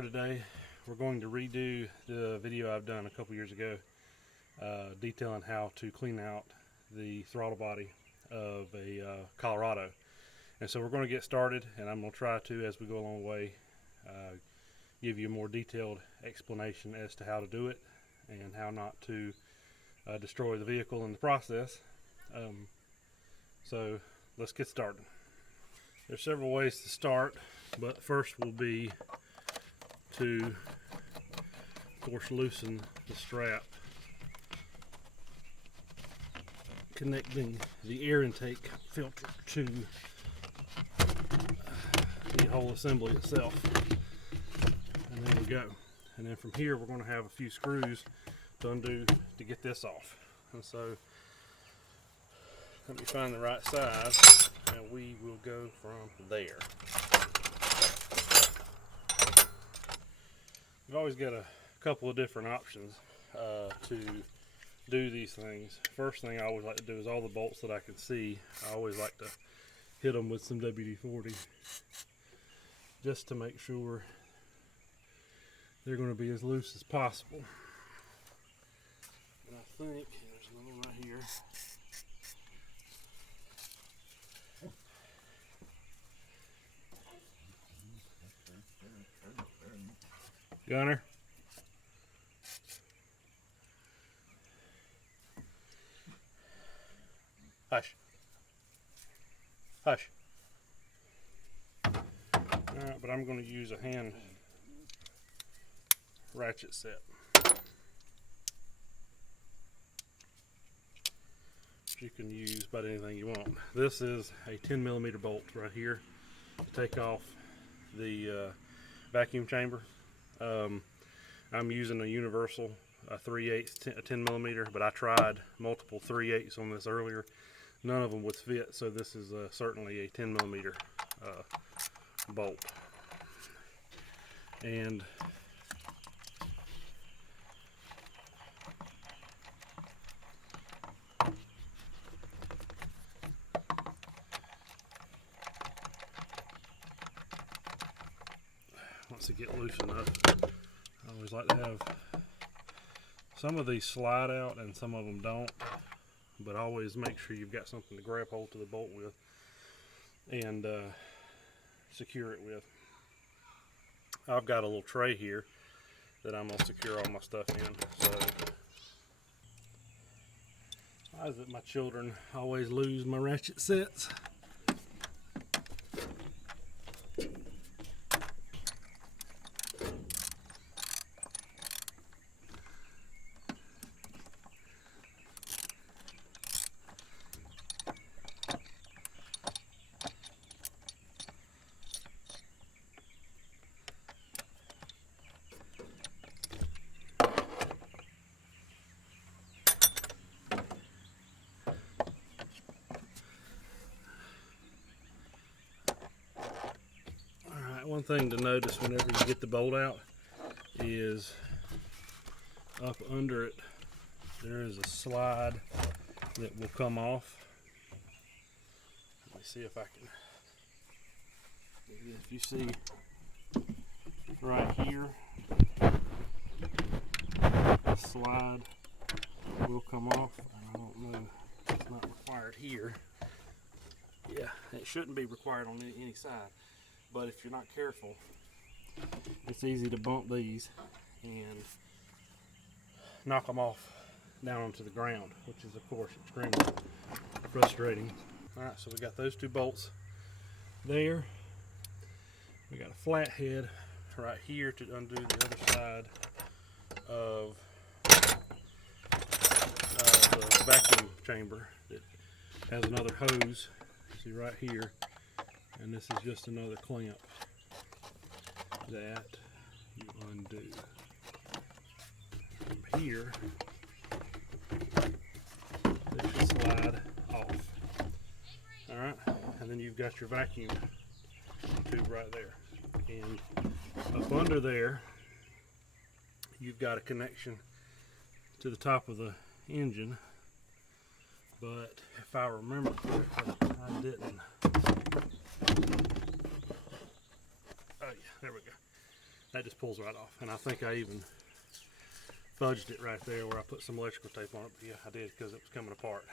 fire today. We're going to redo the video I've done a couple years ago detailing how to clean out the throttle body of a Colorado. And so we're going to get started, and I'm going to try to, as we go along the way, give you a more detailed explanation as to how to do it and how not to destroy the vehicle in the process. So let's get started. There's several ways to start, but first will be to, of course, loosen the strap connecting the air intake filter to the whole assembly itself. And there we go. And then from here we're going to have a few screws to undo to get this off. And so let me find the right size and we will go from there. You've always got a couple of different options to do these things. First thing I always like to do is all the bolts that I can see, I always like to hit them with some WD-40 just to make sure they're going to be as loose as possible. And I think there's another one right here. Gunner. Hush. Hush. Alright, but I'm going to use a hand ratchet set. You can use about anything you want. This is a 10mm bolt right here to take off the vacuum chamber. I'm using a universal 3/8 10mm, but I tried multiple 3/8 on this earlier. None of them would fit, so this is certainly a 10mm bolt. And once it gets loose enough, I always like to have some of these slide out and some of them don't, but always make sure you've got something to grab hold to the bolt with and secure it with. I've got a little tray here that I'm going to secure all my stuff in. So why is it my children always lose my ratchet sets? One thing to notice whenever you get the bolt out is up under it there is a slide that will come off. Let me see if I can. If you see right here, the slide will come off. I don't know, it's not required here. Yeah, it shouldn't be required on any side. But if you're not careful, it's easy to bump these and knock them off down onto the ground, which is of course extremely frustrating. Alright, so we got those two bolts there. We got a flathead right here to undo the other side of the vacuum chamber that has another hose. See right here. And this is just another clamp that you undo. From here, this should slide off. Alright, and then you've got your vacuum tube right there. And up under there, you've got a connection to the top of the engine. But if I remember correctly, I didn't. Oh yeah, there we go. that just pulls right off. And I think I even fudged it right there where I put some electrical tape on it. But yeah, I did, because it was coming apart.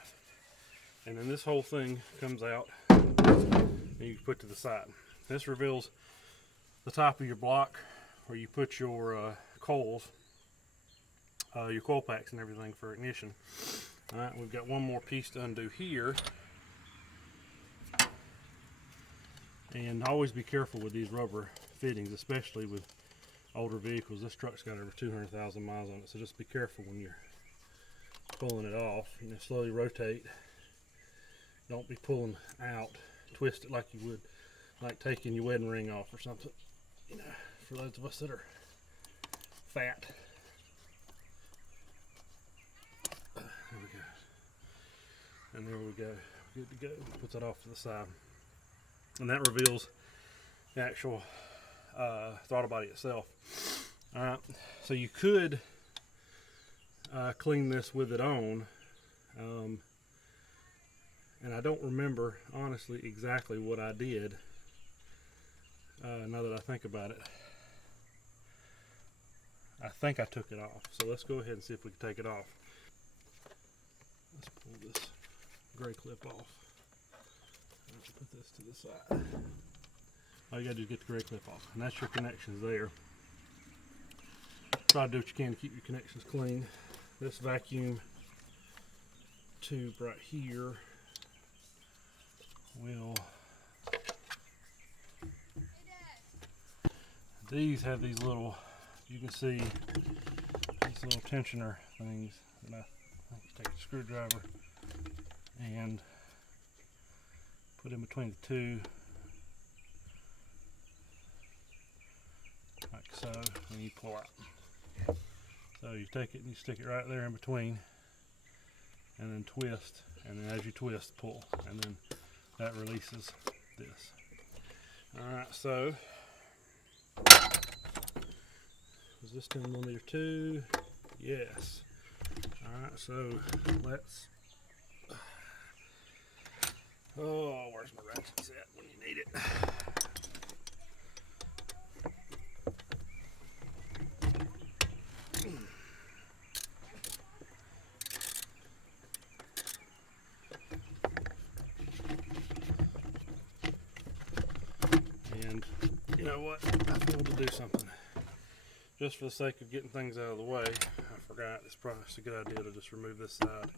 And then this whole thing comes out and you put to the side. This reveals the top of your block where you put your coils, your coil packs and everything for ignition. All right, we've got one more piece to undo here. And always be careful with these rubber fittings, especially with older vehicles. This truck's got over 200,000 miles on it, so just be careful when you're pulling it off. You know, slowly rotate. Don't be pulling out. Twist it like you would, like taking your wedding ring off or something. You know, for those of us that are fat. There we go. And there we go. Good to go. Put that off to the side. And that reveals the actual throttle body itself. Alright, so you could clean this with it on. And I don't remember, honestly, exactly what I did, now that I think about it. I think I took it off. So let's go ahead and see if we can take it off. Let's pull this gray clip off. Let's put this to the side. All you gotta do is get the gray clip off, and that's your connections there. Try to do what you can to keep your connections clean. This vacuum tube right here will, these have these little, you can see these little tensioner things, and I think you take a screwdriver and put in between the two, like so, and you pull out. So you take it and you stick it right there in between, and then twist, and then as you twist, pull, and then that releases this. Alright, so is this 10mm too? Yes. Alright, so let's, oh, where's my ratchet set when you need it? And you know what? I feel to do something. Just for the sake of getting things out of the way, I forgot, it's probably a good idea to just remove this side.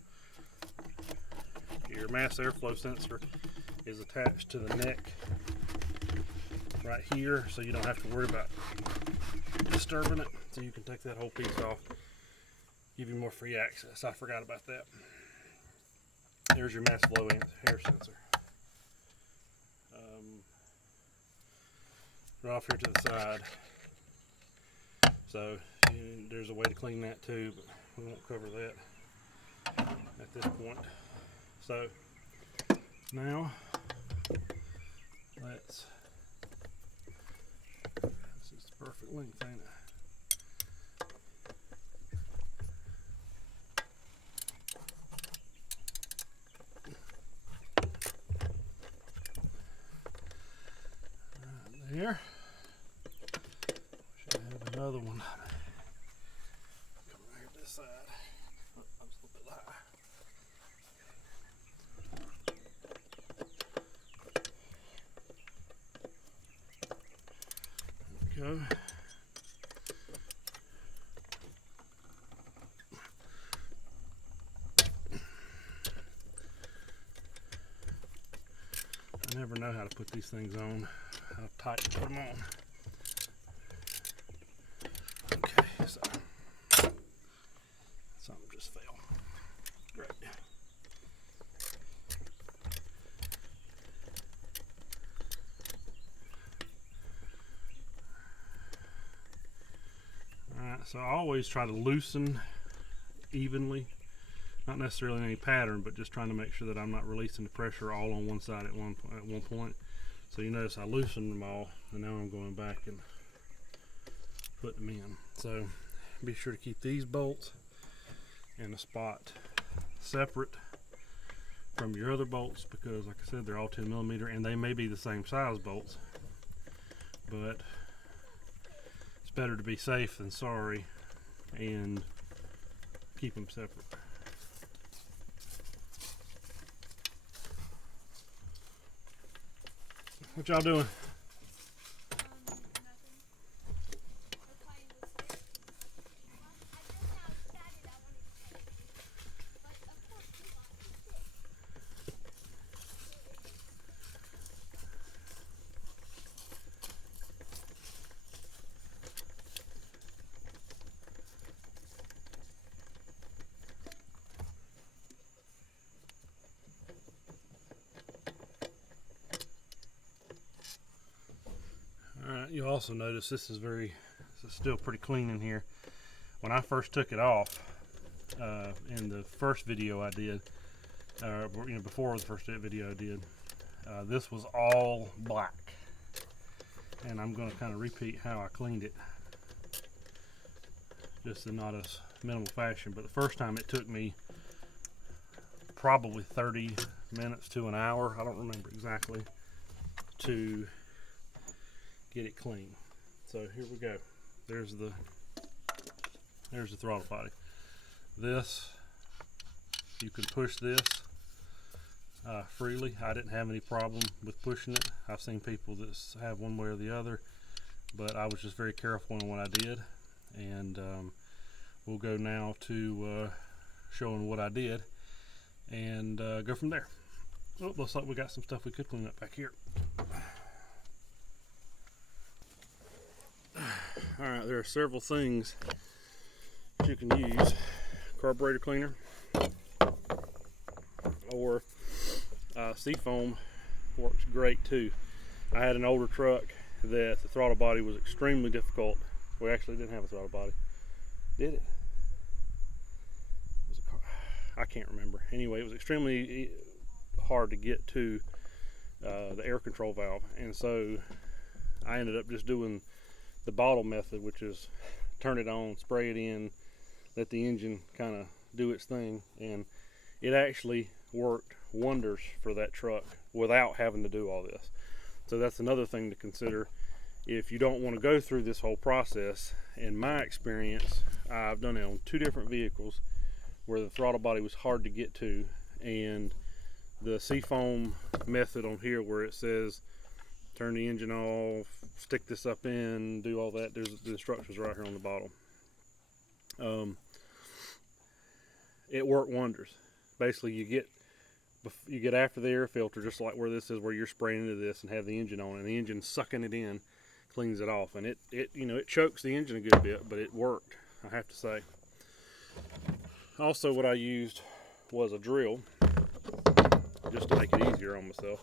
Your mass airflow sensor is attached to the neck right here, so you don't have to worry about disturbing it. So you can take that whole piece off, give you more free access. I forgot about that. There's your mass flow air sensor. Right off here to the side. So there's a way to clean that too, but we won't cover that at this point. So now let's, this is the perfect length, ain't it? Right there. Should have another one. Come right here to this side. Oh, I'm just a little bit high. There we go. I never know how to put these things on, how tight to put them on. Okay, so something just fell. Great. Alright, so I always try to loosen evenly. Not necessarily in any pattern, but just trying to make sure that I'm not releasing the pressure all on one side at one point. So you notice I loosened them all, and now I'm going back and putting them in. So be sure to keep these bolts in a spot separate from your other bolts, because like I said, they're all 10mm, and they may be the same size bolts, but It's better to be safe than sorry and keep them separate. What y'all doing? Alright, you also notice this is still pretty clean in here. When I first took it off, in the first video I did, before the first video I did, this was all black. And I'm going to kind of repeat how I cleaned it, just in not as minimal fashion. But the first time it took me probably 30 minutes to an hour, I don't remember exactly, to get it clean. So here we go. There's the throttle body. This, you can push this freely. I didn't have any problem with pushing it. I've seen people that have one way or the other, but I was just very careful in what I did. And we'll go now to showing what I did and go from there. Oh, looks like we got some stuff we could clean up back here. Alright, there are several things that you can use. Carburetor cleaner or seafoam works great too. I had an older truck that the throttle body was extremely difficult. We actually didn't have a throttle body. Did it? I can't remember. Anyway, it was extremely hard to get to the air control valve, and so I ended up just doing the bottle method, which is turn it on, spray it in, let the engine kind of do its thing, and it actually worked wonders for that truck without having to do all this. So that's another thing to consider if you don't want to go through this whole process. In my experience, I've done it on 2 different vehicles where the throttle body was hard to get to, and the seafoam method on here where it says turn the engine off, stick this up in, do all that, there's the instructions right here on the bottom. It worked wonders. Basically, you get after the air filter, just like where this is, where you're spraying into this and have the engine on, and the engine sucking it in cleans it off, and it chokes the engine a good bit, but it worked, I have to say. Also, what I used was a drill, just to make it easier on myself.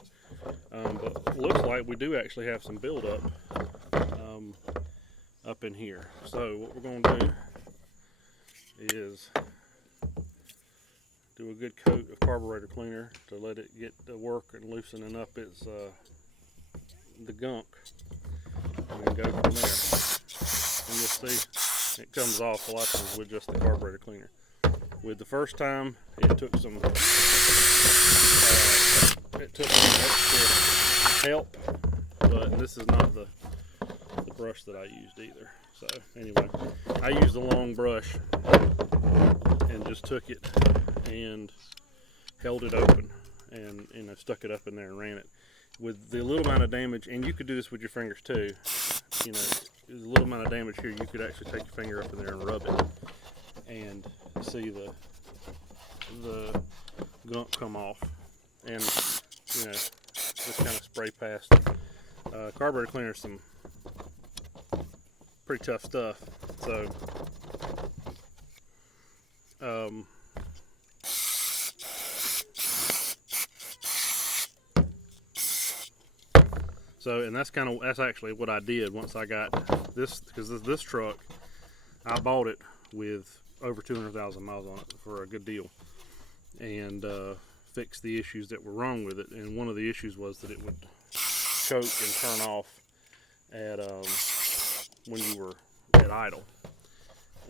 But it looks like we do actually have some buildup up in here. So what we're going to do is do a good coat of carburetor cleaner to let it get to work and loosening up its the gunk, and then go from there. And you'll see it comes off a lot of times with just the carburetor cleaner. With the first time, it took some extra help, but this is not the brush that I used either. So anyway, I used the long brush and just took it and held it open and stuck it up in there and ran it. With the little amount of damage, and you could do this with your fingers too, there's a little amount of damage here, you could actually take your finger up in there and rub it and see the gunk come off, and just kind of spray past. Carburetor cleaner is some pretty tough stuff, so and that's actually what I did once I got this, because this truck, I bought it with over 200,000 miles on it for a good deal, and fixed the issues that were wrong with it. And one of the issues was that it would choke and turn off at when you were at idle,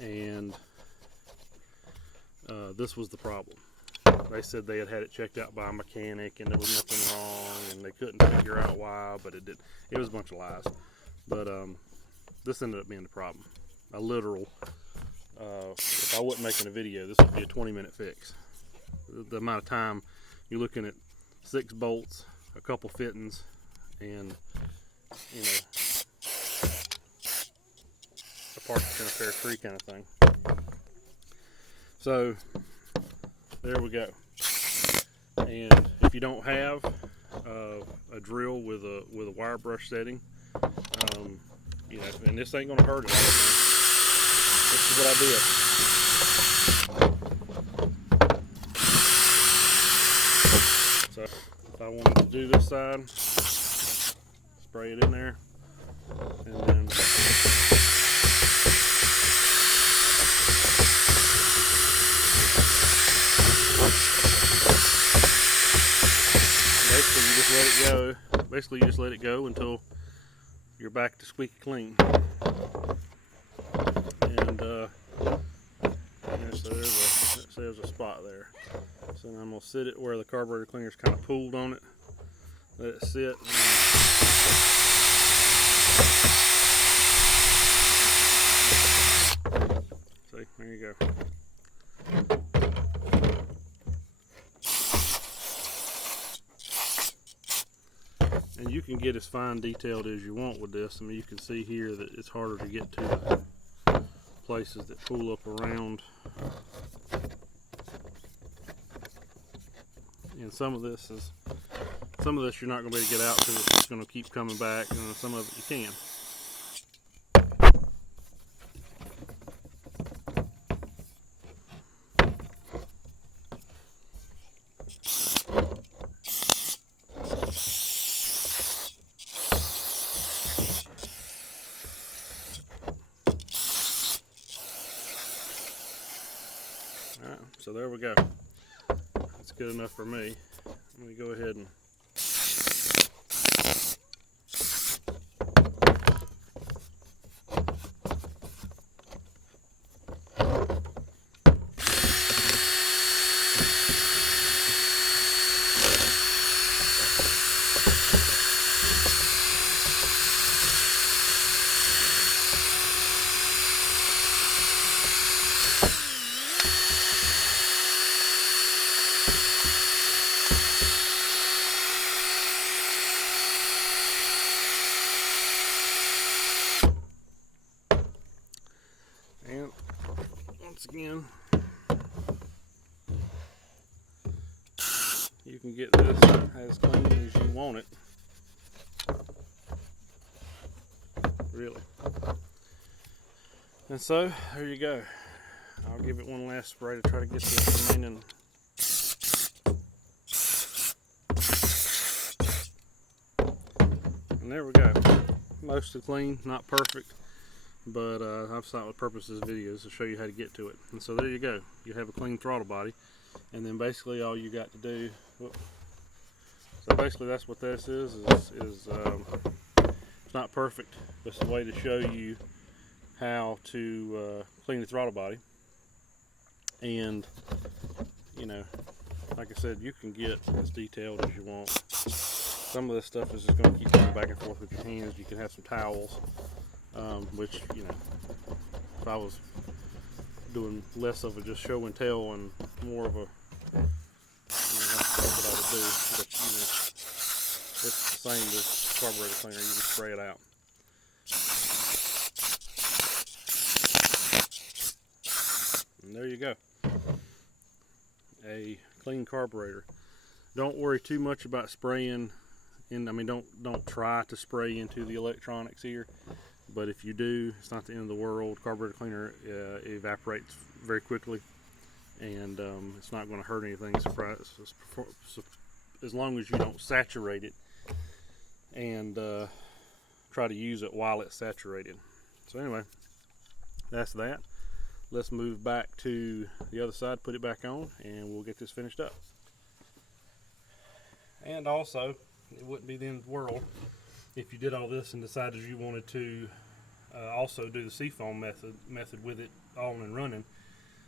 and this was the problem. They said they had it checked out by a mechanic and there was nothing wrong and they couldn't figure out why, but it was a bunch of lies. But this ended up being the problem. A literal, if I wasn't making a video, this would be a 20-minute fix. The amount of time, you're looking at 6 bolts, a couple fittings, and you know, a part that's in a fair tree kind of thing. So there we go. And if you don't have a drill with a wire brush setting, you know, and this ain't gonna hurt it. This is what I did. So if I wanted to do this side, spray it in there, and then basically you just let it go until you're back to squeaky clean. And so there's a spot there. So I'm gonna sit it where the carburetor cleaner's kind of pooled on it. Let it sit. See, there you go. And you can get as fine detailed as you want with this. I mean, you can see here that it's harder to get to the places that pull up around. And some of this you're not going to be able to get out because it's just going to keep coming back, and some of it you can. Alright, so there we go. That's good enough for me. Let me go ahead and once again, you can get this as clean as you want it, really. And so there you go. I'll give it one last spray to try to get this remaining. And there we go. Mostly clean, not perfect. But I've thought with purpose of this video is to show you how to get to it. And so there you go. You have a clean throttle body, and then basically all you got to do. So basically that's what this is it's not perfect, but it's a way to show you how to clean the throttle body. And you know, like I said, you can get as detailed as you want. Some of this stuff is just going to keep going back and forth with your hands. You can have some towels. Which, you know, if I was doing less of a just show and tell and more of a, you know, that's what I would do. But, you know, it's the same as carburetor cleaner. You can spray it out. And there you go. A clean carburetor. Don't worry too much about spraying in. I mean, don't try to spray into the electronics here. But if you do, it's not the end of the world. Carburetor cleaner evaporates very quickly, and it's not going to hurt anything. As long as you don't saturate it and try to use it while it's saturated. So anyway, that's that. Let's move back to the other side, put it back on, and we'll get this finished up. And also, it wouldn't be the end of the world if you did all this and decided you wanted to also do the seafoam method with it on and running.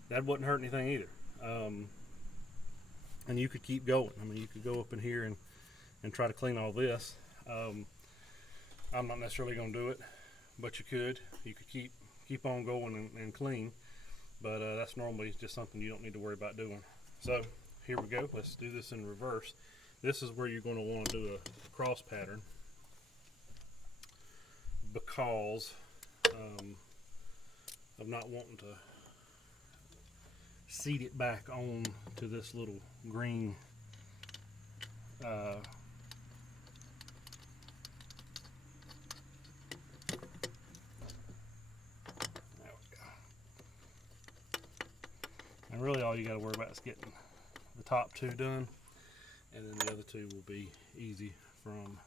That wouldn't hurt anything either. And you could keep going. I mean, you could go up in here and try to clean all this. I'm not necessarily going to do it, but you could keep on going and clean, but that's normally just something you don't need to worry about doing. So here we go. Let's do this in reverse. This is where you're going to want to do a cross pattern, because of not wanting to seat it back on to this little green there we go. And really all you got to worry about is getting the top two done, and then the other two will be easy from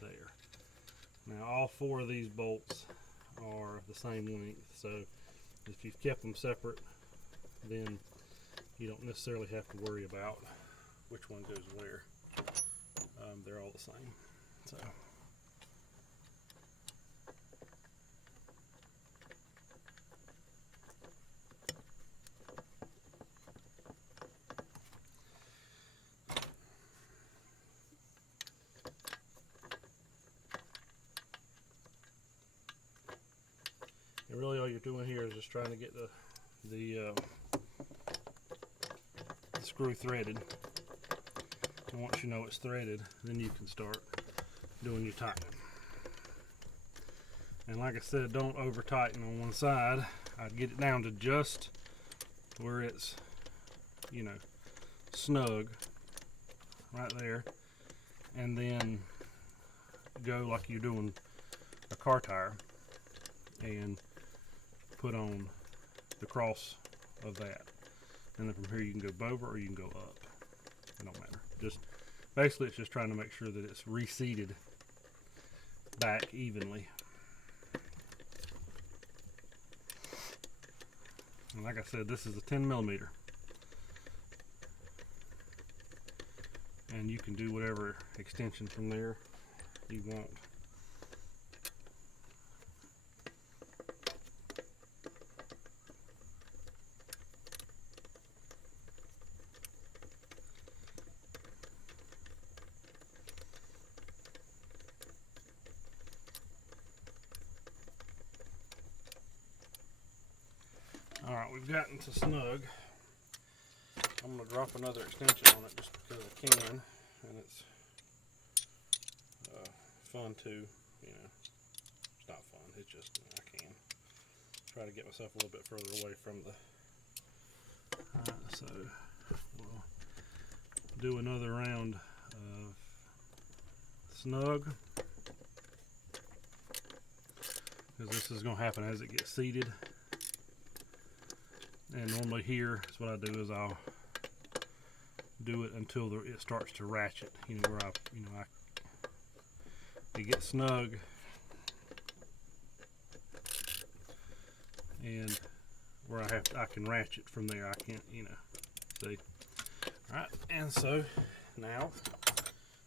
there. Now all four of these bolts are the same length, so if you've kept them separate, then you don't necessarily have to worry about which one goes where. They're all the same. So and really all you're doing here is just trying to get the screw threaded. And once you know it's threaded, then you can start doing your tightening. And like I said, don't over tighten on one side. I'd get it down to just where it's, you know, snug right there, and then go like you're doing a car tire and put on the cross of that, and then from here you can go over or you can go up. It don't matter. Just basically it's just trying to make sure that it's reseated back evenly. And like I said, this is a 10mm, and you can do whatever extension from there you want. Alright, we've gotten to snug. I'm going to drop another extension on it just because I can, and it's fun to, you know, it's not fun, it's just, I can try to get myself a little bit further away from the, alright, so we'll do another round of snug, because this is going to happen as it gets seated. And normally here is what I do is I'll do it until it starts to ratchet. You know, where it gets snug, and where I can ratchet from there. I can't, you know, see. All right, and so now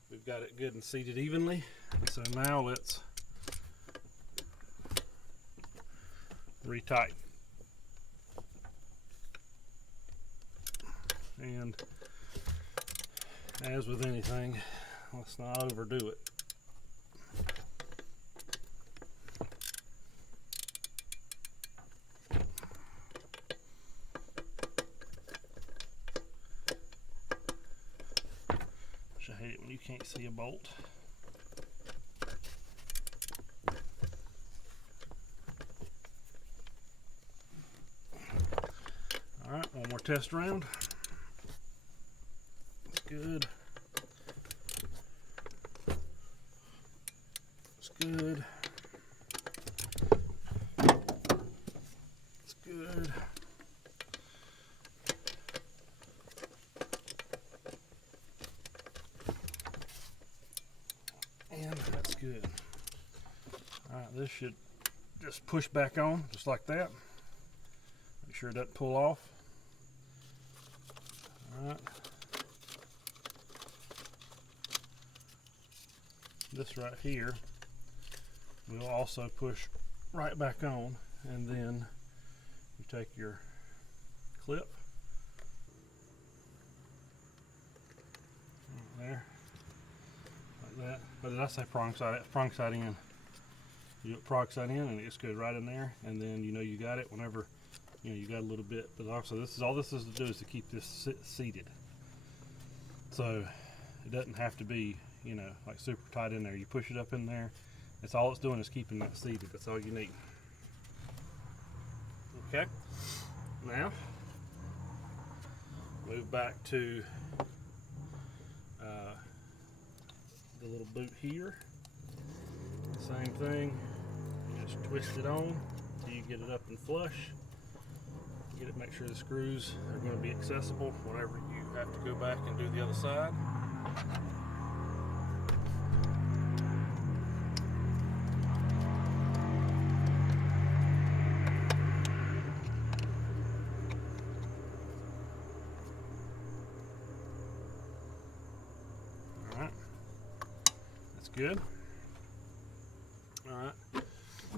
we've got it good and seated evenly. So now let's retighten. And as with anything, let's not overdo it. I hate it when you can't see a bolt. All right, one more test round. Good. It's good. It's good. And that's good. Alright, this should just push back on just like that. Make sure it doesn't pull off. Alright. This right here will also push right back on, and then you take your clip right there, like that. But did I say prong side? Prong side in. You put peroxide in, and it just goes right in there, and then you know you got it whenever you got a little bit. But also, this is all this is to do is to keep this seated. So it doesn't have to be like super tight in there. You push it up in there. It's all it's doing is keeping that seated. That's all you need. Okay. Now move back to the little boot here. Same thing. You just twist it on until you get it up and flush. Get it. Make sure the screws are going to be accessible whenever you have to go back and do the other side. Good. Alright.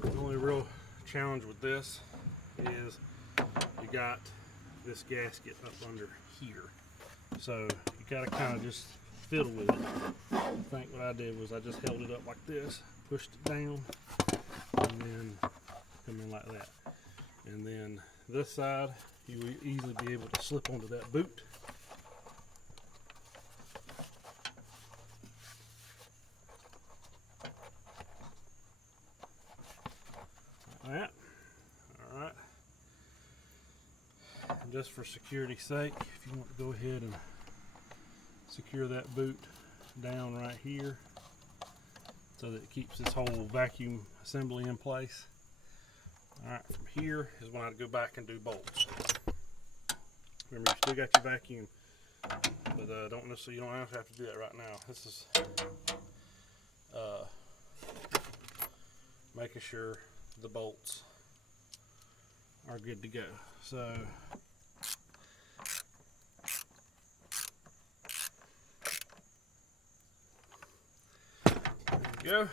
The only real challenge with this is you got this gasket up under here. So you gotta kind of just fiddle with it. I think what I did was I just held it up like this, pushed it down, and then come in like that. And then this side, you will easily be able to slip onto that boot. That. All right. And just for security's sake, if you want to go ahead and secure that boot down right here so that it keeps this whole vacuum assembly in place. All right, from here is when I go back and do bolts. Remember, you still got your vacuum, but you don't have to do that right now. This is making sure the bolts are good to go. So there we go.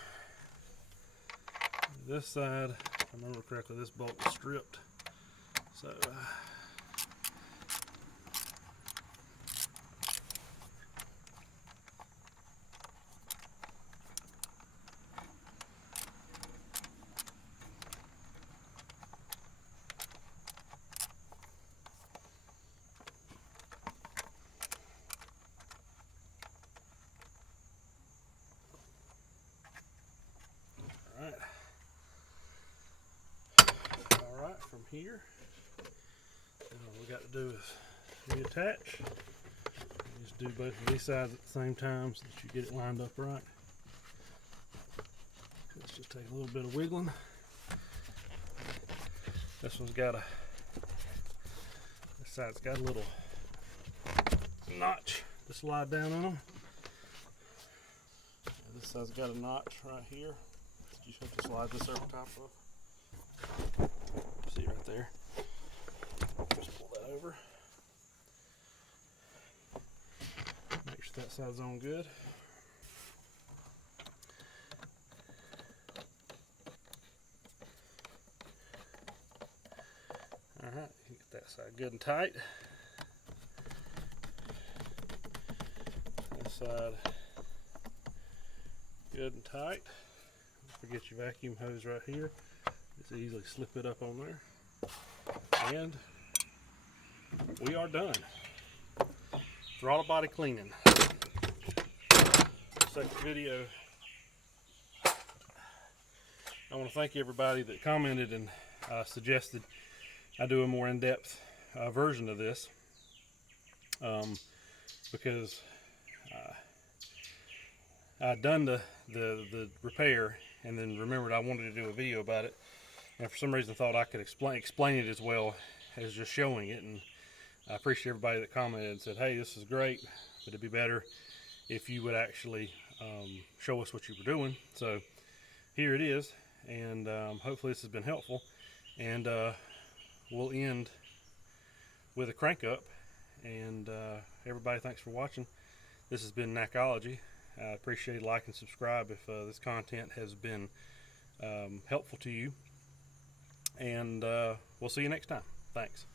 This side, if I remember correctly, this bolt is stripped. So Alright, from here, all we got to do is reattach. Just do both of these sides at the same time so that you get it lined up right. Let's just take a little bit of wiggling. This side's got a little notch to slide down in them. And this side's got a notch right here that you have to slide this over top of. See right there. Just pull that over. Make sure that side's on good. Alright, you get that side good and tight. This side good and tight. Don't forget your vacuum hose right here. Just easily slip it up on there. And we are done. Throttle body cleaning. Second video. I want to thank everybody that commented and suggested I do a more in-depth version of this, because I'd done the repair and then remembered I wanted to do a video about it, and for some reason thought I could explain it as well as just showing it. And I appreciate everybody that commented and said, hey, this is great, but it'd be better if you would actually show us what you were doing. So here it is, and hopefully this has been helpful. And we'll end with a crank up. And everybody, thanks for watching. This has been Knackology. I appreciate like and subscribe if this content has been helpful to you. And we'll see you next time. Thanks.